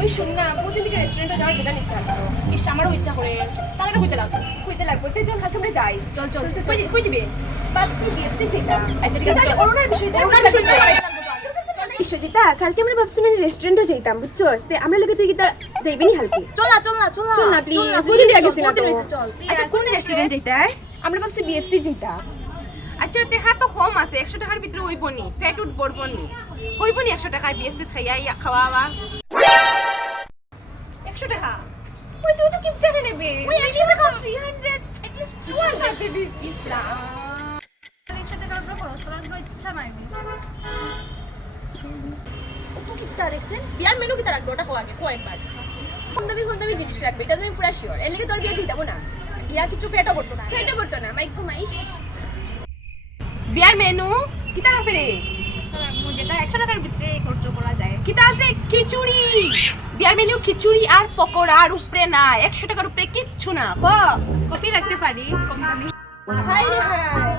ওই শুন না প্রতিদিন থেকে রেস্টুরেন্টে যাওয়ার বেকার ইচ্ছা আসতো। ইস আমারও ইচ্ছা করে তাহলে হইতে লাগবো তে চল কালকে আমরা যাই। চল চল চল কই দিবে ভাবছি বিএফসি যেটা। আচ্ছা ঠিক আছে অরুণার বিষয়টা বিশ্বজিতা কালকে আমরা ভাবছি মানে রেস্টুরেন্টে যাইতাম বুঝছো তে আমরা লগে তুই কিটা যাইবি নি হালকে চল না প্লিজ বুঝি দিয়া গেছি না তো চল আচ্ছা কোন রেস্টুরেন্ট যাইতে আমরা ভাবছি বিএফসি যেটা। আচ্ছা টাকা তো কম আছে 100 টাকার ভিতরে হইব নি পেট উঠবর নি হইব নি 100 টাকায় বিএসসি খাইয়া খাওয়াবা 100 টাকা ওই তুই তো কি টাকা নেবে ওই 100 টাকা 300 at least 200 দিবি ইসরা 100 টাকার উপর খরচ করার কোনো ইচ্ছা নাই তো কি দেখছেন বিয়ার মেনু কি রাখবো ওটা খাওয়া আগে খাওয়া একবার কম দামি জিনিস রাখবে এটা তুমি পুরা শিওর এর লাগে তোর বিয়ে দিতাম না বিয়া কিছু পেটও করতো না ফেটে পড়তো না মাইকু মাইশ বিয়ার মেনু কিটা রাখবে রে যেটা 100 টাকার ভিতরে খরচ করা যায় কিটা আছে খিচুড়ি বিয়ার মেনু খিচুড়ি আর পকোড়া আর উপরে না 100 টাকার উপরে কিচ্ছু না কফি রাখতে পারি কম দামি হাই রে হাই